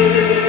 you.